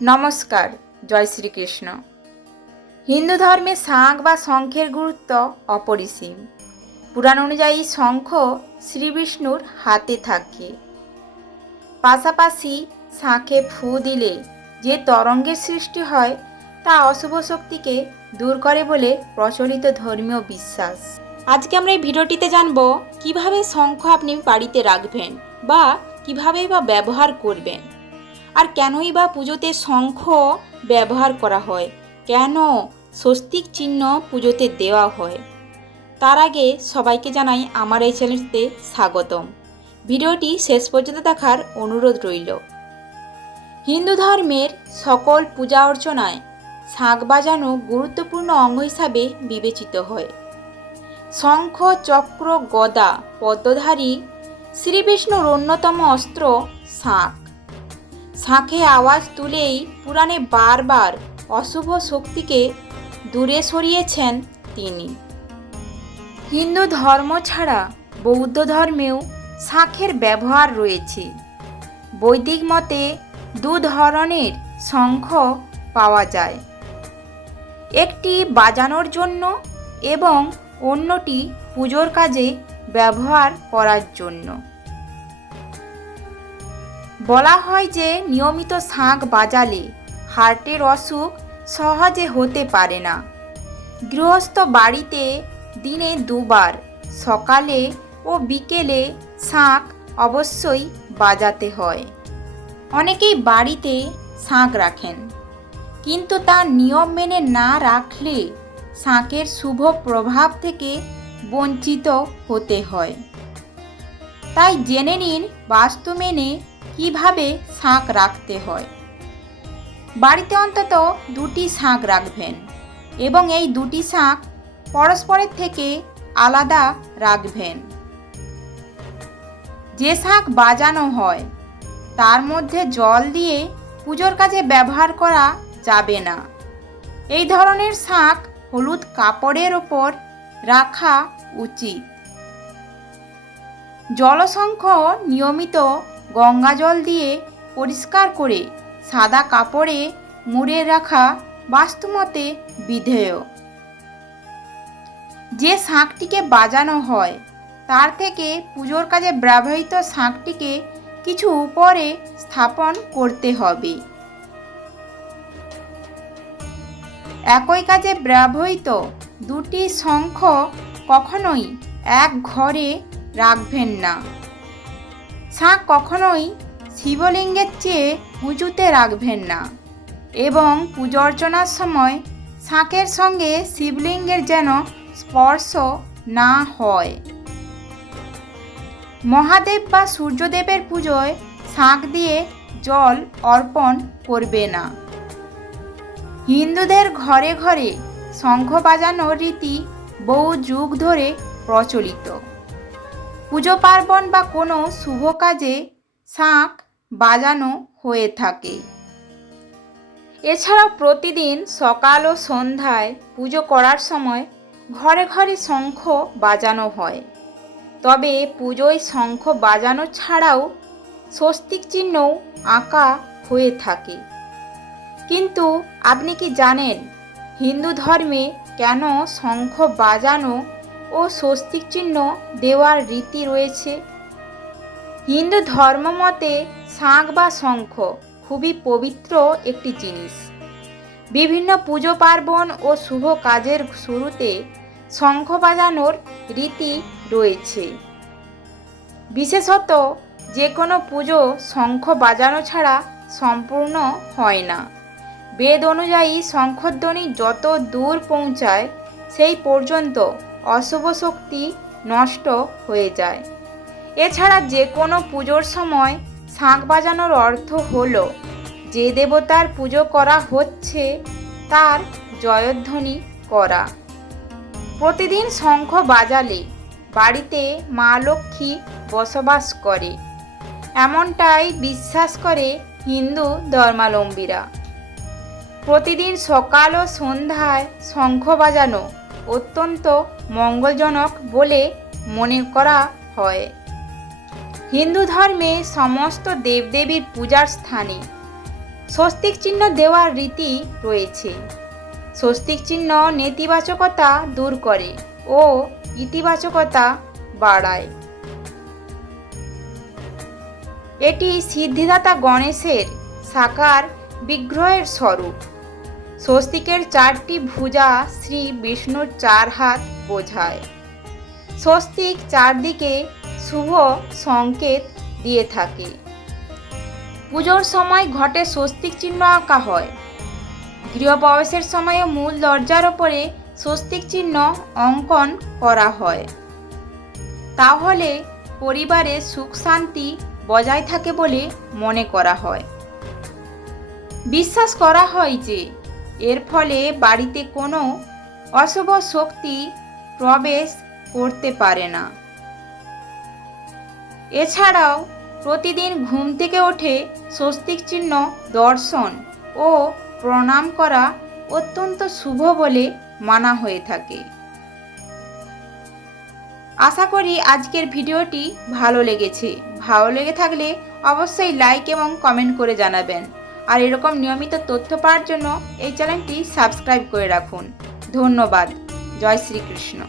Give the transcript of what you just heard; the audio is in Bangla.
নমস্কার, জয় শ্রীকৃষ্ণ। হিন্দু ধর্মে শাঁখ বা শঙ্খের গুরুত্ব অপরিসীম। পুরাণ অনুযায়ী শঙ্খ শ্রীবিষ্ণুর হাতে থাকে। পাশাপাশি শাঁখে ফু দিলে যে তরঙ্গের সৃষ্টি হয় তা অশুভ শক্তিকে দূর করে বলে প্রচলিত ধর্মীয় বিশ্বাস। আজকে আমরা এই ভিডিওটিতে জানব কিভাবে শঙ্খ আপনি বাড়িতে রাখবেন বা কিভাবেই বা ব্যবহার করবেন, আর কেনই বা পুজোতে শঙ্খ ব্যবহার করা হয়, কেন স্বস্তিক চিহ্ন পুজোতে দেওয়া হয়। তার আগে সবাইকে জানাই আমার এই চ্যানেলটিতে স্বাগতম। ভিডিওটি শেষ পর্যন্ত দেখার অনুরোধ রইল। হিন্দু ধর্মের সকল পূজা অর্চনায় শাঁখ বাজানো গুরুত্বপূর্ণ অঙ্গ হিসাবে বিবেচিত হয়। শঙ্খ, চক্র, গদা, পদ্মধারী শ্রীবিষ্ণুর অন্যতম অস্ত্র শাঁখ। শাঁখে আওয়াজ তুলেই পুরাণে বারবার অশুভ শক্তিকে দূরে সরিয়েছেন তিনি। হিন্দু ধর্ম ছাড়া বৌদ্ধ ধর্মেও শাঁখের ব্যবহার রয়েছে। বৈদিক মতে দু ধরনের শঙ্খ পাওয়া যায়, একটি বাজানোর জন্য এবং অন্যটি পুজোর কাজে ব্যবহার করার জন্য। বলা হয় যে নিয়মিত শাঁখ বাজালে হার্টের অসুখ সহজে হতে পারে না। গৃহস্থ বাড়িতে দিনে দুবার সকালে ও বিকেলে শাঁখ অবশ্যই বাজাতে হয়। অনেকেই বাড়িতে শাঁখ রাখেন, কিন্তু তার নিয়ম মেনে না রাখলে শাঁখের শুভ প্রভাব থেকে বঞ্চিত হতে হয়। তাই জেনে নিন বাস্তু মেনে কিভাবে শাঁখ রাখতে হয়। বাড়িতে অন্তত দুটি শাঁখ রাখবেন এবং এই দুটি শাঁখ পরস্পরের থেকে আলাদা রাখবেন। যে শাঁখ বাজানো হয় তার মধ্যে জল দিয়ে পুজোর কাজে ব্যবহার করা যাবে না। এই ধরনের শাঁখ হলুদ কাপড়ের ওপর রাখা উচিত। জলশঙ্খ নিয়মিত গঙ্গা জল দিয়ে পরিষ্কার করে সাদা কাপড়ে মুড়ে রাখা বাস্তুমতে বিধেয়। যে শাঁখটিকে বাজানো হয় তার থেকে পুজোর কাজে ব্যবহৃত শাঁখটিকে কিছু উপরে স্থাপন করতে হবে। একই কাজে ব্যবহৃত দুটি শঙ্খ কখনোই এক ঘরে রাখবেন না। শাঁখ কখনোই শিবলিঙ্গের চেয়ে উঁচুতে রাখবেন না এবং পূজা অর্চনার সময় শাঁখের সঙ্গে শিবলিঙ্গের যেন স্পর্শ না হয়। মহাদেব বা সূর্যদেবের পুজোয় শাঁখ দিয়ে জল অর্পণ করবে না। হিন্দুদের ঘরে ঘরে শঙ্খ বাজানোর রীতি বহু যুগ ধরে প্রচলিত। পুজো পার্বণ বা কোনো শুভ কাজে শাঁখ বাজানো হয়ে থাকে। এছাড়াও প্রতিদিন সকাল ও সন্ধ্যায় পুজো করার সময় ঘরে ঘরে শঙ্খ বাজানো হয়। তবে পুজোয় শঙ্খ বাজানো ছাড়াও স্বস্তিক চিহ্নও আঁকা হয়ে থাকে। কিন্তু আপনি কি জানেন হিন্দু ধর্মে কেন শঙ্খ বাজানো ও স্বস্তিক চিহ্ন দেওয়ার রীতি রয়েছে? হিন্দু ধর্ম মতে শাঁখ বা শঙ্খ খুবই পবিত্র একটি জিনিস। বিভিন্ন পুজো পার্বণ ও শুভ কাজের শুরুতে শঙ্খ বাজানোর রীতি রয়েছে। বিশেষত যে কোনো পুজো শঙ্খ বাজানো ছাড়া সম্পূর্ণ হয় না। বেদ অনুযায়ী শঙ্খধ্বনি যত দূর পৌঁছায় সেই পর্যন্ত অশুভ শক্তি নষ্ট হয়ে যায়। এছাড়া যে কোনো পুজোর সময় শাঁখ বাজানোর অর্থ হলো যে দেবতার পুজো করা হচ্ছে তার জয়ধ্বনি করা। প্রতিদিন শঙ্খ বাজালে বাড়িতে মা লক্ষ্মী বসবাস করে, এমনটাই বিশ্বাস করে হিন্দু ধর্মাবলম্বীরা। প্রতিদিন সকাল ও সন্ধ্যায় শঙ্খ বাজানো অত্যন্ত মঙ্গলজনক বলে মনে করা হয়। হিন্দু ধর্মে সমস্ত দেবদেবীর পূজার স্থানে স্বস্তিক চিহ্ন দেওয়ার রীতি রয়েছে। স্বস্তিক চিহ্ন নেতিবাচকতা দূর করে ও ইতিবাচকতা বাড়ায়। এটি সিদ্ধিদাতা গণেশের সাকার বিগ্রহের স্বরূপ। স্বস্তিকের 4টি ভুজা শ্রী বিষ্ণুর 4 হাত বোঝায়। স্বস্তিক চারদিকে শুভ সংকেত দিয়ে থাকে। পুজোর সময় ঘটে স্বস্তিক চিহ্ন আঁকা হয়। গৃহপ্রবেশের সময় মূল দরজার ওপরে স্বস্তিক চিহ্ন অঙ্কন করা হয়। তাহলে পরিবারে সুখ শান্তি বজায় থাকে বলে মনে করা হয়। বিশ্বাস করা হয় যে এর ফলে বাড়িতে কোনো অশুভ শক্তি প্রবেশ করতে পারে না। এছাড়াও প্রতিদিন ঘুম থেকে উঠে স্বস্তিক চিহ্ন দর্শন ও প্রণাম করা অত্যন্ত শুভ বলে মানা হয়ে থাকে। আশা করি আজকের ভিডিওটি ভালো লেগেছে। ভালো লেগে থাকলে অবশ্যই লাইক এবং কমেন্ট করে জানাবেন। আর এরকম নিয়মিত তথ্য পাওয়ার জন্য এই চ্যানেলটি সাবস্ক্রাইব করে রাখুন। ধন্যবাদ। জয় শ্রীকৃষ্ণ।